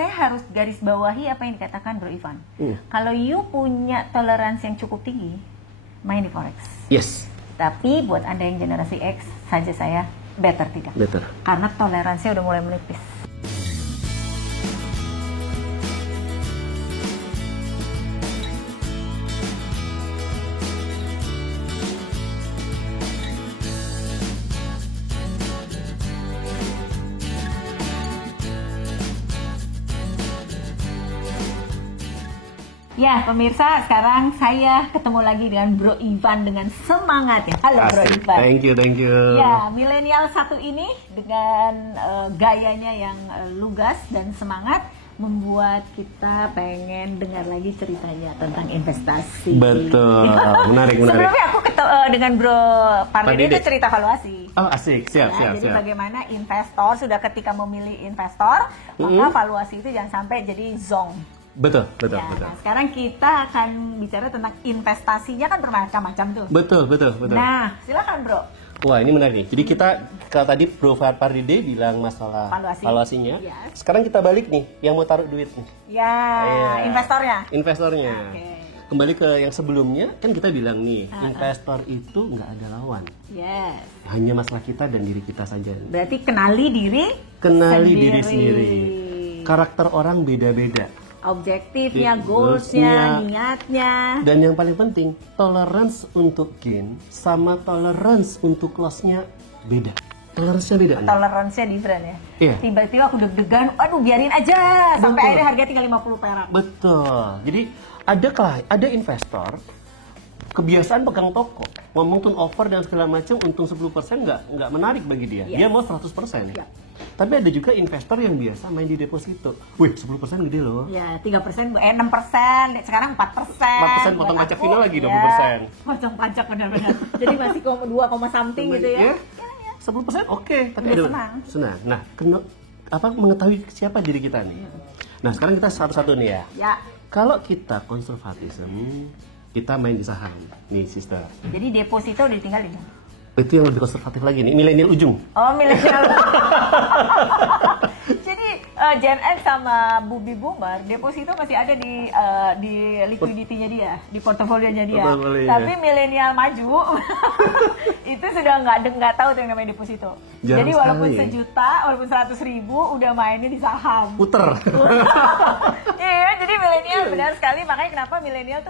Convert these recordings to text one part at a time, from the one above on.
saya harus garis bawahi apa yang dikatakan Bro Ivan. Kalau you punya toleransi yang cukup tinggi, main di forex. Yes. Tapi buat Anda yang generasi X, saja saya better tidak. Better. Karena toleransinya udah mulai menipis. Ya, pemirsa, sekarang saya ketemu lagi dengan Bro Ivan dengan semangat ya. Halo Bro Ivan. Thank you. Ya, milenial satu ini dengan gayanya yang lugas dan semangat membuat kita pengen dengar lagi ceritanya tentang investasi. Betul, menarik. Sebelumnya aku dengan Bro Pardede itu cerita valuasi. Oh asik, siap. Jadi bagaimana investor sudah ketika memilih investor, maka valuasi itu jangan sampai jadi zong. Betul. Nah, sekarang kita akan bicara tentang investasinya kan bermacam-macam tuh. Betul. Nah, silakan Bro. Wah, ini menarik nih. Jadi kita, kalau tadi Bro Pardede bilang masalah valuasinya, yes. Sekarang kita balik nih, yang mau taruh duit nih. Ya, investornya. Okay. Kembali ke yang sebelumnya, kan kita bilang nih, investor itu nggak ada lawan. Yes. Hanya masalah kita dan diri kita saja. Berarti kenali diri sendiri. Karakter orang beda-beda. Objektifnya, goalsnya, niatnya. Dan yang paling penting, tolerance untuk gain sama tolerance untuk loss-nya beda. Toleransinya beda. Toleransinya different ya. Iya. Tiba-tiba aku deg-degan, aduh biarin aja sampai akhirnya harga tinggal 50 perak. Betul. Jadi ada investor kebiasaan pegang toko, ngomong turnover dan segala macam, untung 10% nggak menarik bagi dia. Yes. Dia mau 100%. Ya. Tapi ada juga investor yang biasa main di deposito. Wih, 10% gede loh. Ya, 3%, 6%, sekarang 4%. 4% potong pajak final lagi 20%. Potong pajak benar-benar. Jadi masih 2, something gitu ya. 10% oke, tapi senang. Nah, mengetahui siapa diri kita nih. Nah, sekarang kita satu-satu nih ya. Ya. Kalau kita konservatisme, kita main di saham nih, sister. Jadi deposito udah ditinggalin. Itu yang lebih konservatif lagi nih, milenial ujung. Oh, milenial. Jadi Gen X sama Bubi Boomer deposito masih ada di liquidity-nya dia, di portofolionya dia. Tapi milenial maju itu sudah nggak tahu tuh yang namanya deposito. Jadi walaupun sejuta, walaupun 100.000 udah mainnya di saham. Puter. Iya, jadi milenial benar sekali. Makanya kenapa milenial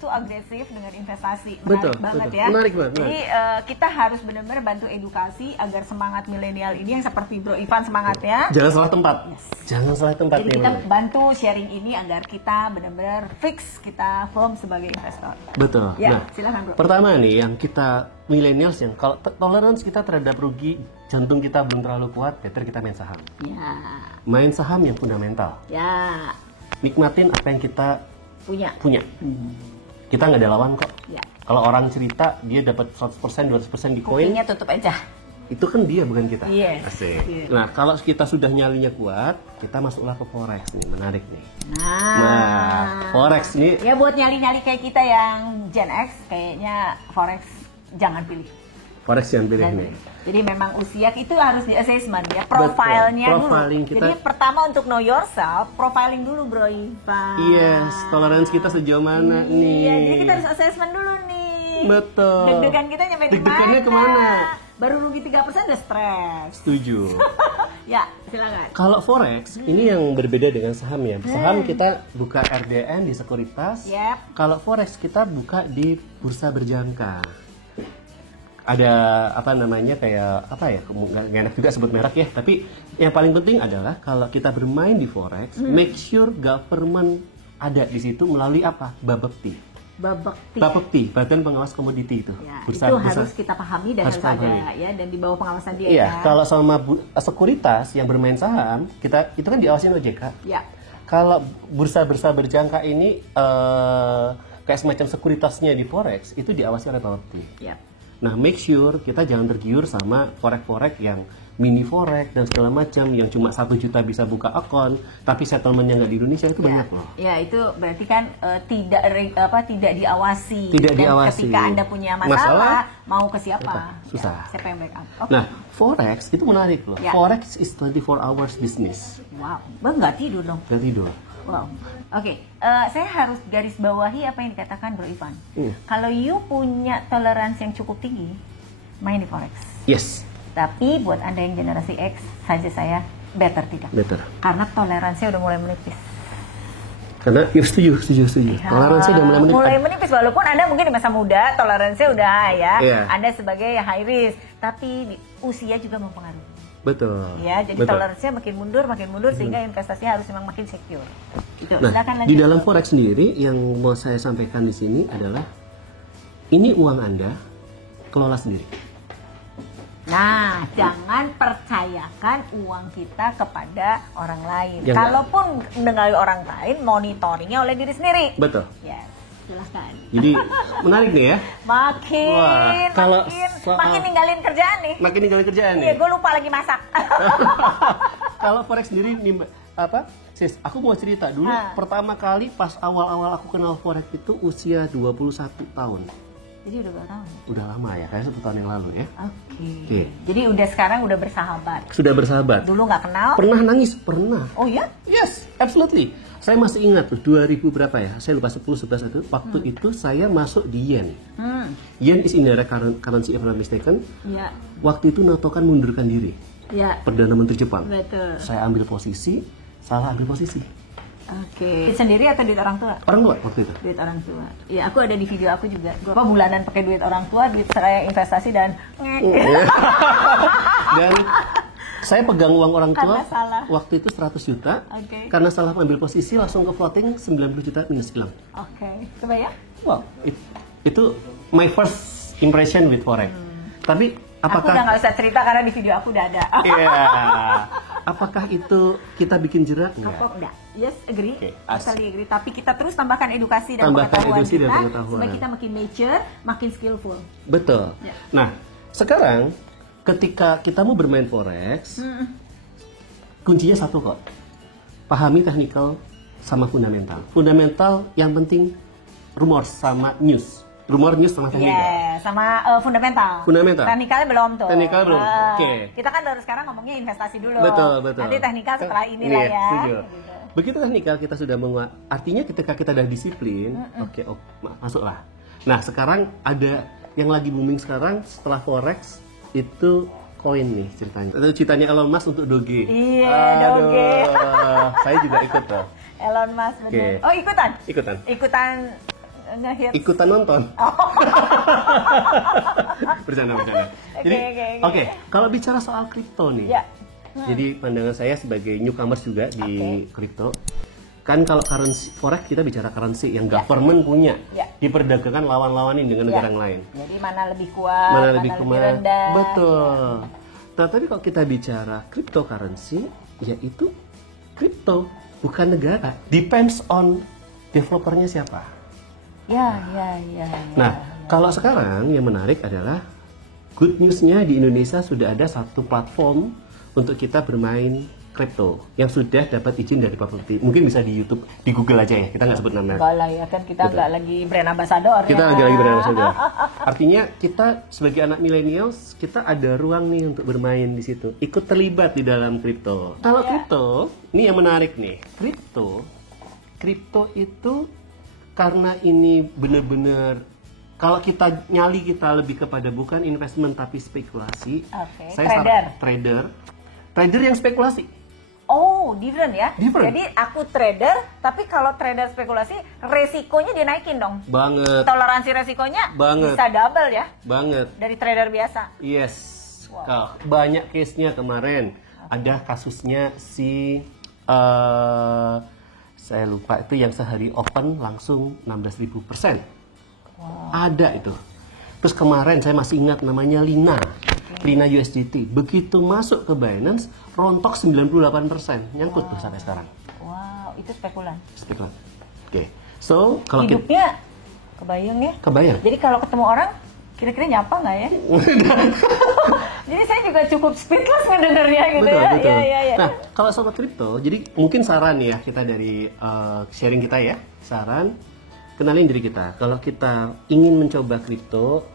tuh agresif dengan investasi. Menarik banget ya. Menarik banget. Jadi kita harus benar-benar bantu edukasi agar semangat milenial ini yang seperti Bro Ivan semangatnya. Jangan salah tempat. Yes. Jangan salah tempat. Jadi kita bantu sharing ini agar kita benar-benar fix, kita firm sebagai investor. Betul. Ya, silakan Bro. Pertama nih, yang kita millennials yang kalau toleransi kita terhadap rugi, jantung kita belum terlalu kuat, better kita main saham. Ya. Main saham yang fundamental. Ya. Nikmatin apa yang kita punya. Kita nggak ada lawan kok. Ya. Kalau orang cerita dia dapat 100%, 200% di koin, kupingnya tutup aja. Itu kan dia, bukan kita. Yes. Asik. Yes. Nah, kalau kita sudah nyalinya kuat, kita masuklah ke forex nih, menarik nih. Nah, forex nih. Ya buat nyali-nyali kayak kita yang Gen X, kayaknya forex jangan pilih. Forex jangan pilih nih. Jadi memang usia itu harus di assessment ya, profilnya dulu. Jadi pertama untuk know yourself, profiling dulu Bro Ivan. Yes, toleransi kita sejauh mana nih. Iya, jadi kita harus assessment dulu nih. Betul. Deg-degan kita nyampe di mana? Kemana? Baru rugi 3% udah stres. Setuju. Ya, silakan. Kalau forex ini yang berbeda dengan saham ya. Saham kita buka RDN di sekuritas. Yep. Kalau forex kita buka di bursa berjangka. Ada nggak enak juga sebut merek ya. Tapi yang paling penting adalah kalau kita bermain di forex, make sure government ada di situ melalui apa? Bapepti, Badan Pengawas Komoditi itu. Ya, itu harus kita pahami dan harus ada ya, dan di bawah pengawasan dia. Iya, kalau sama sekuritas yang bermain saham, itu kan diawasin OJK. Ya. Kalau bursa berjangka ini kayak semacam sekuritasnya di forex itu diawasi oleh Bapepti. Ya. Nah, make sure kita jangan tergiur sama forex yang mini forex dan segala macam yang cuma 1 juta bisa buka akun, tapi settlementnya nggak di Indonesia itu banyak loh. Ya, itu berarti kan tidak diawasi. Tidak dan diawasi. Ketika Anda punya masalah mau ke siapa? Susah. Siapa yang backup? Okay. Nah, forex itu menarik loh. Forex is 24 hours business. Wow, nggak tidur dong? Nggak tidur. Wow. Oke, saya harus garis bawahi apa yang dikatakan Bro Ivan. Kalau you punya toleransi yang cukup tinggi, main di forex. Yes. Tapi buat Anda yang generasi X, saja saya better tidak. Better. Karena toleransi udah mulai menipis. Karena setuju. Toleransi udah mulai menipis. Mulai menipis, walaupun Anda mungkin di masa muda toleransi udah high ya. Yeah. Anda sebagai high risk, tapi usia juga mempengaruhi. Betul. Ya, jadi toleransinya makin mundur sehingga investasinya harus memang makin secure. Gitu. Nah, di dalam forex sendiri yang mau saya sampaikan di sini adalah ini uang Anda kelola sendiri. Nah, jangan percayakan uang kita kepada orang lain. Ya, kalaupun dengan orang lain, monitoringnya oleh diri sendiri. Betul. Yes, silahkan. Jadi menarik nih ya. Makin ninggalin kerjaan nih. Makin ninggalin kerjaan nih. Iya, gue lupa lagi masak. Kalau forex sendiri sis, aku mau cerita dulu. Pertama kali pas awal-awal aku kenal forex itu usia 21 tahun. Jadi udah berapa tahun? Udah lama ya, kayak 10 tahun yang lalu ya. Oke. Jadi sekarang udah bersahabat. Sudah bersahabat. Dulu nggak kenal? Pernah nangis, pernah. Oh ya? Yes, absolutely. Saya masih ingat tuh 2000 berapa ya? Saya lupa 10 11 itu. Waktu itu saya masuk di yen. Yen is indirect currency if I'm not mistaken. Ya. Waktu itu Nato kan mundurkan diri. Ya. Perdana Menteri Jepang. Betul. Saya ambil posisi, salah ambil posisi. Oke. Sendiri atau duit orang tua? Orang tua waktu itu. Duit orang tua. Ya, aku ada di video aku juga. Gue bulanan pakai duit orang tua, duit saya investasi dan dan saya pegang uang orang tua waktu itu 100 juta. Karena salah ambil posisi langsung ke floating 90 juta minus hilang. Oke. Kebayang? Wow, itu my first impression with forex. Tapi apakah aku udah nggak usah cerita karena di video aku udah ada. Iya. Apakah itu kita bikin jerak? Enggak. Yes, agree. Totally agree. Tapi kita terus tambahkan edukasi dan pengetahuan supaya kita makin mature, makin skillful. Betul. Yeah. Nah, sekarang ketika kita mau bermain forex, kuncinya satu kok. Pahami technical sama fundamental. Fundamental yang penting rumor sama news. Rumor, news, sama technical. Sama fundamental. Teknikalnya belum tuh. Teknikal belum. Oke. Kita kan baru sekarang ngomongnya investasi dulu. Betul. Nanti teknikal setelah ini lah ya. Setuju. Begitu teknikal kita sudah artinya ketika kita udah disiplin, masuklah. Nah, sekarang ada yang lagi booming sekarang setelah forex itu koin nih ceritanya. Itu ceritanya Elon Musk untuk Doge. Iya, Doge. Saya juga ikut tuh. Elon Musk benar. Oh, ikutan. Ikutan nonton. Bercanda. Jadi, oke. Kalau bicara soal kripto nih, jadi pandangan saya sebagai newcomers juga di kripto, kan kalau currency forex kita bicara currency yang government punya, diperdagangkan lawan-lawanin dengan negara yang lain. Jadi mana lebih kuat, mana lebih rendah. Betul. Nah, tapi kalau kita bicara cryptocurrency, yaitu kripto, bukan negara. Depends on developernya siapa. Ya. Nah, kalau sekarang yang menarik adalah good news-nya di Indonesia sudah ada satu platform untuk kita bermain kripto yang sudah dapat izin dari Bapepti. Mungkin bisa di YouTube, di Google aja ya. Kita nggak sebut namanya. Enggak lah ya, kan kita nggak lagi brand ambassador. Kita nggak lagi brand ambassador. Artinya kita sebagai anak millennials, kita ada ruang nih untuk bermain di situ. Ikut terlibat di dalam kripto. Kalau kripto, ini yang menarik nih. Kripto itu karena ini benar-benar kalau kita nyali kita lebih kepada bukan investment tapi spekulasi. Saya trader yang spekulasi. Oh, different ya? Different. Jadi aku trader, tapi kalau trader spekulasi resikonya dinaikin dong. Banget. Toleransi resikonya bisa double ya? Banget. Dari trader biasa. Yes. Wow. Banyak case-nya kemarin. Ada kasusnya si saya lupa itu yang sehari open langsung 16.000%. Wow. Ada itu. Terus kemarin saya masih ingat namanya Lina USDT. Begitu masuk ke Binance, rontok 98%. Nyangkut tuh sampai sekarang. Wow, itu spekulan. Oke. So, kalau hidupnya kebayang ya? Kebayang. Jadi kalau ketemu orang kira-kira nyapa nggak ya? Jadi saya juga cukup speechless ngedengarnya gitu. Betul, ya. betul. Ya. Nah, kalau sobat kripto, jadi mungkin saran ya kita dari sharing kita ya, saran kenalin diri kita. Kalau kita ingin mencoba kripto,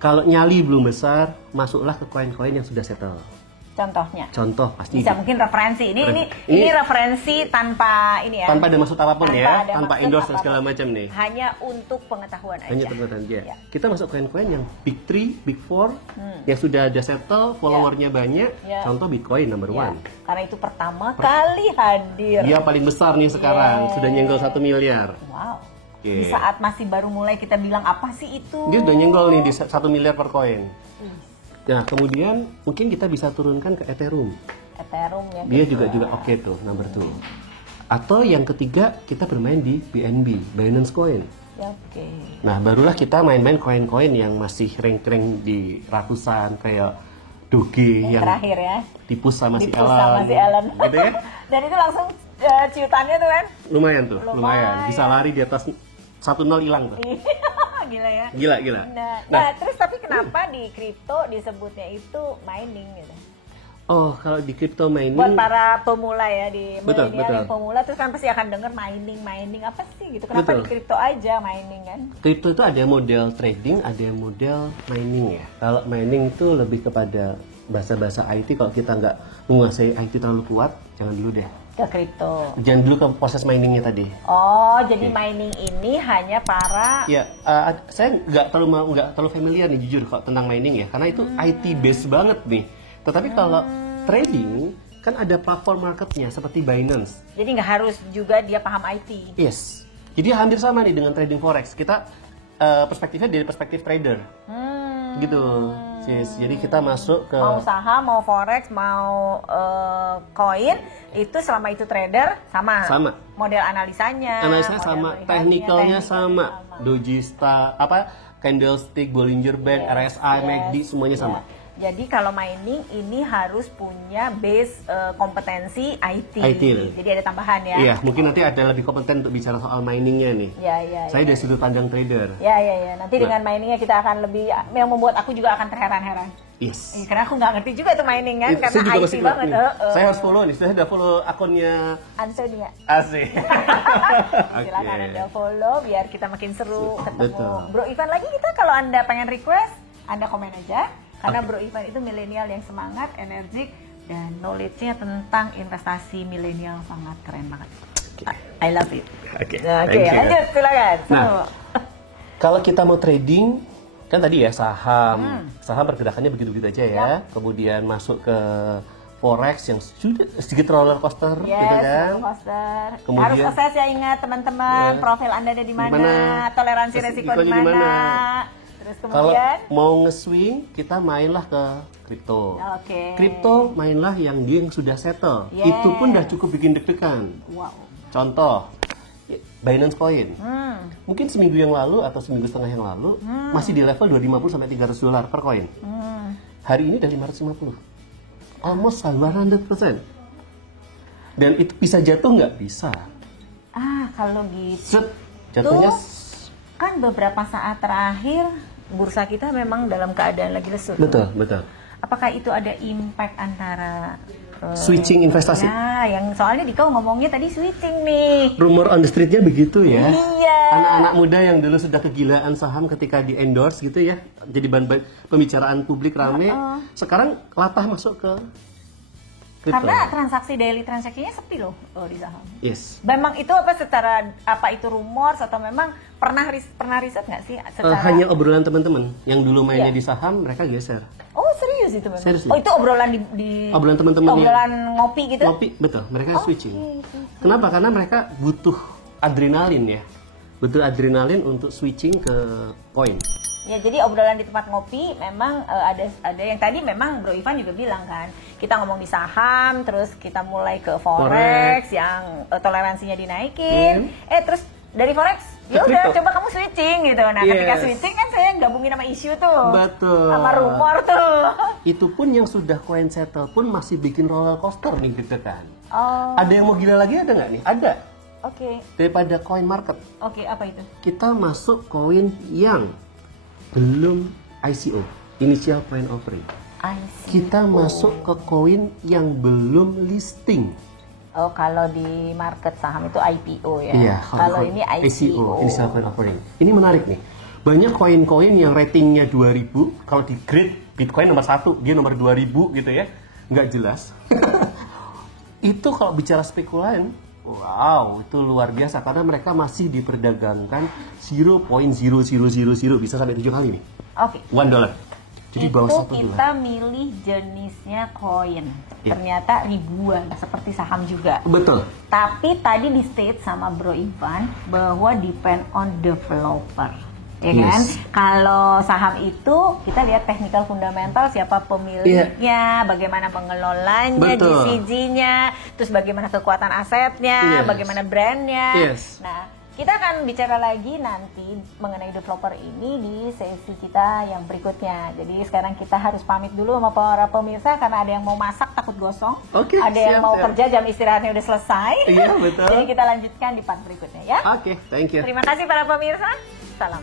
kalau nyali belum besar, masuklah ke koin-koin yang sudah settle. Contohnya? Contoh pasti. Bisa mungkin referensi. Ini referensi tanpa ini ya. Tanpa ada maksud apapun tanpa endorse dan segala macam nih. Hanya untuk pengetahuan aja. Hanya pengetahuan aja. Ya. Kita masuk koin-koin yang Big 3, Big 4, yang sudah ada settle, followernya banyak. Contoh Bitcoin number 1. Karena itu pertama kali hadir. Dia paling besar nih sekarang, sudah nyenggol 1 miliar. Wow. Di saat masih baru mulai kita bilang apa sih itu? Dia udah nyenggol nih di 1 miliar per koin. Nah, kemudian mungkin kita bisa turunkan ke Ethereum. Ya. Dia juga oke tuh, number 2. Atau yang ketiga, kita bermain di BNB, Binance Coin. Oke. Nah, barulah kita main-main koin-koin yang masih rank-rank di ratusan, kayak Doge yang terakhir ya. Tipus sama si Alan. Gitu ya? Dan itu langsung ciutannya tuh kan? Lumayan. Bisa lari di atas 1-0 hilang tuh. Gila ya. Gila. Nah, terus tapi kenapa di kripto disebutnya itu mining gitu? Oh, kalau di crypto mining buat para pemula ya, di betul. yang pemula terus kan pasti akan denger mining apa sih gitu. Kenapa di kripto aja mining kan? Kripto itu ada model trading, ada model mining ya. Kalau mining itu lebih kepada bahasa-bahasa IT. Kalau kita nggak menguasai IT terlalu kuat, jangan dulu deh ke kripto. Jangan dulu ke proses miningnya tadi. Oh, jadi mining ini hanya para saya nggak terlalu familiar nih jujur kalau tentang mining ya, karena itu IT based banget nih. Tetapi kalau trading kan ada platform marketnya seperti Binance. Jadi nggak harus juga dia paham IT. Yes. Jadi hampir sama nih dengan trading forex. Kita perspektifnya dari perspektif trader. Gitu. Yes. Jadi kita masuk ke mau saham, mau forex, mau koin, itu selama itu trader sama. Model analisanya sama, teknikalnya sama. Dojista, candlestick, Bollinger Band, RSI, MACD semuanya sama. Jadi kalau mining ini harus punya base kompetensi IT. Jadi ada tambahan ya. Iya, mungkin nanti ada lebih kompeten untuk bicara soal miningnya nih. Saya dari sudut pandang trader. Iya. Nanti dengan miningnya kita akan lebih, yang membuat aku juga akan terheran-heran. Yes. Karena aku nggak ngerti juga tuh mining kan, karena IT banget. Saya harus follow nih, saya udah follow akunnya Antonia. Asik. Silakan Anda follow biar kita makin seru ketemu Bro Ivan lagi. Kita kalau Anda pengen request, Anda komen aja. Karena Bro Ivan itu milenial yang semangat, energik, dan knowledge-nya tentang investasi milenial sangat keren banget. I love it. Oke, lanjut silakan. Nah, kalau kita mau trading, kan tadi ya saham pergerakannya begitu-begitu aja ya. Kemudian masuk ke forex yang sudah sedikit roller coaster, gitu kan? Roller coaster. Kemudian, harus assess ya, ingat teman-teman, profil Anda ada di mana, toleransi resiko di mana. Terus kemudian kalau mau nge-swing, kita mainlah ke kripto. Kripto mainlah yang dia yang sudah settle. Itu pun udah cukup bikin deg-degan. Contoh, Binance Coin. Mungkin seminggu yang lalu atau seminggu setengah yang lalu masih di level $250 sampai $300 per koin. Hari ini udah 550. Almost 100%. Dan itu bisa jatuh nggak? Bisa. Kalau gitu. Jatuhnya kan beberapa saat terakhir bursa kita memang dalam keadaan lagi lesu. Betul. Apakah itu ada impact antara switching investasi? Ya, yang soalnya Diko ngomongnya tadi switching nih. Rumor on the street-nya begitu ya. Iya. Anak-anak muda yang dulu sudah kegilaan saham ketika di endorse gitu ya, jadi bahan pembicaraan publik rame. Sekarang latah masuk ke kripto. Karena transaksi daily transaksinya sepi loh di saham. Yes. Memang itu apa itu rumor atau memang pernah riset nggak sih? Hanya obrolan teman-teman yang dulu mainnya di saham, mereka geser. Oh serius itu memang? Serius. Oh itu obrolan di obrolan teman-teman. Obrolan ngopi gitu? Ngopi, betul. Mereka switching. Kenapa? Karena mereka butuh adrenalin ya. Butuh adrenalin untuk switching ke koin. Ya jadi obrolan di tempat ngopi memang ada yang tadi memang Bro Ivan juga bilang kan, kita ngomong di saham, terus kita mulai ke forex yang toleransinya dinaikin, terus dari forex ya udah coba kamu switching gitu. Nah ketika switching kan saya gabungin sama isu tuh, betul, sama rumor tuh. Itu pun yang sudah coin settle pun masih bikin roller coaster nih gitu kan. Ada yang mau gila lagi ada nggak nih? Ada. Daripada coin market. Apa itu? Kita masuk koin yang belum ICO, Initial Coin Offering. Kita masuk ke koin yang belum listing. Oh, kalau di market saham itu IPO ya. Iya, kalau ini ICO. Initial Coin Offering. Ini menarik nih. Banyak koin-koin yang ratingnya 2000, kalau di grade Bitcoin nomor 1, dia nomor 2000 gitu ya. Nggak jelas. Itu kalau bicara spekulan, wow, itu luar biasa karena mereka masih diperdagangkan 0.0000, bisa sampai 7 kali nih. Oke. $1. Jadi itu bawah $1. Kita milih jenisnya koin. Ternyata ribuan, seperti saham juga. Betul. Tapi tadi di state sama Bro Ivan bahwa depend on developer. Ya kan? Kalau saham itu kita lihat technical fundamental, siapa pemiliknya, bagaimana pengelolanya, GCG-nya, terus bagaimana kekuatan asetnya, bagaimana brandnya. Nah, kita akan bicara lagi nanti mengenai developer ini di sesi kita yang berikutnya. Jadi sekarang kita harus pamit dulu sama para pemirsa karena ada yang mau masak takut gosong, ada yang mau kerja jam istirahatnya udah selesai. Iya, betul. Jadi kita lanjutkan di part berikutnya ya. Oke, thank you. Terima kasih para pemirsa. Salam.